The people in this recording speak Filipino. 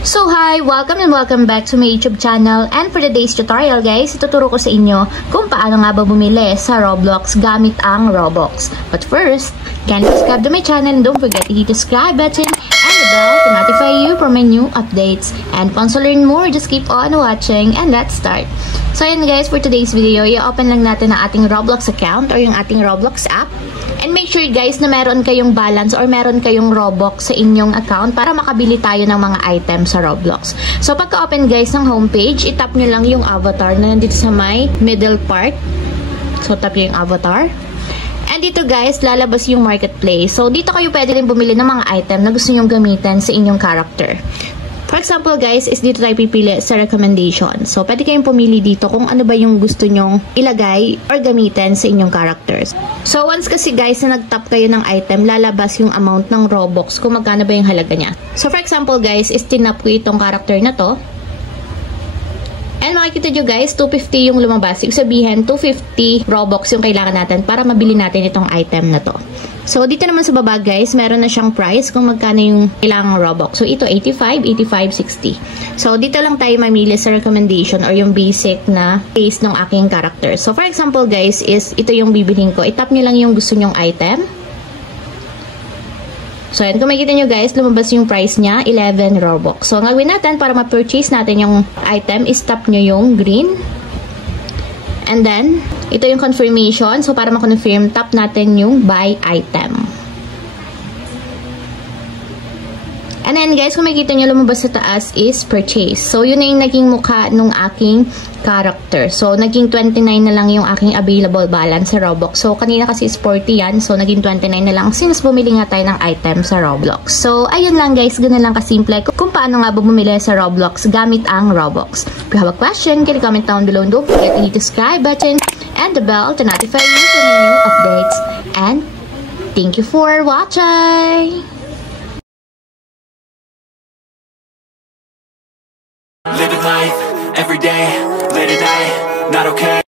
So hi! Welcome and welcome back to my YouTube channel, and for today's tutorial guys, ituturo ko sa inyo kung paano nga ba bumili sa Roblox gamit ang Robux. But first, can you subscribe to my channel and don't forget to hit the subscribe button and the bell to notify you for my new updates. And if you want to learn more, just keep on watching and let's start. So ayan guys, for today's video, i-open lang natin ang ating Roblox account or yung ating Roblox app. And make sure guys na meron kayong balance or meron kayong Robux sa inyong account para makabili tayo ng mga items sa Roblox. So pagka-open guys ng homepage, itap nyo lang yung avatar na nandito sa may middle part. So tap yung avatar. And dito guys, lalabas yung marketplace. So dito kayo pwede rin bumili ng mga item na gusto nyong gamitin sa inyong character. For example guys, is dito tayo pipili sa recommendation. So pwede kayong pumili dito kung ano ba yung gusto nyong ilagay or gamitin sa inyong characters. So once kasi guys na nag-tap kayo ng item, lalabas yung amount ng Robux kung magkano ba yung halaga niya. So for example guys, is tinap ko itong character na to. And makikita nyo guys, 250 yung lumabas. Ibig sabihin, 250 Robux yung kailangan natin para mabili natin itong item na to. So, dito naman sa baba guys, meron na siyang price kung magkano yung kailangang Robux. So, ito 85, 85, 60. So, dito lang tayo mamili sa recommendation or yung basic na base ng aking character. So, for example guys, is ito yung bibilhin ko. Itap nyo lang yung gusto nyong item. So, yan. Kung makikita nyo guys, lumabas yung price niya, 11 Robux. So, ang gawin natin para ma-purchase natin yung item, is tap nyo yung green. And then, ito yung confirmation. So, para ma-confirm, tap natin yung buy item. And then guys, kung makikita nyo lumabas sa taas is purchase. So, yun na yung naging mukha nung aking character. So, naging 29 na lang yung aking available balance sa Roblox. So, kanina kasi is 40 yan. So, naging 29 na lang since bumili nga tayo ng item sa Roblox. So, ayun lang guys. Ganun lang kasimple kung paano nga ba bumili sa Roblox gamit ang Robux. If you have a question, can you comment down below and don't forget to hit the subscribe button and the bell to notify you for my new updates. And thank you for watching! Living life, every day, late at night, not okay.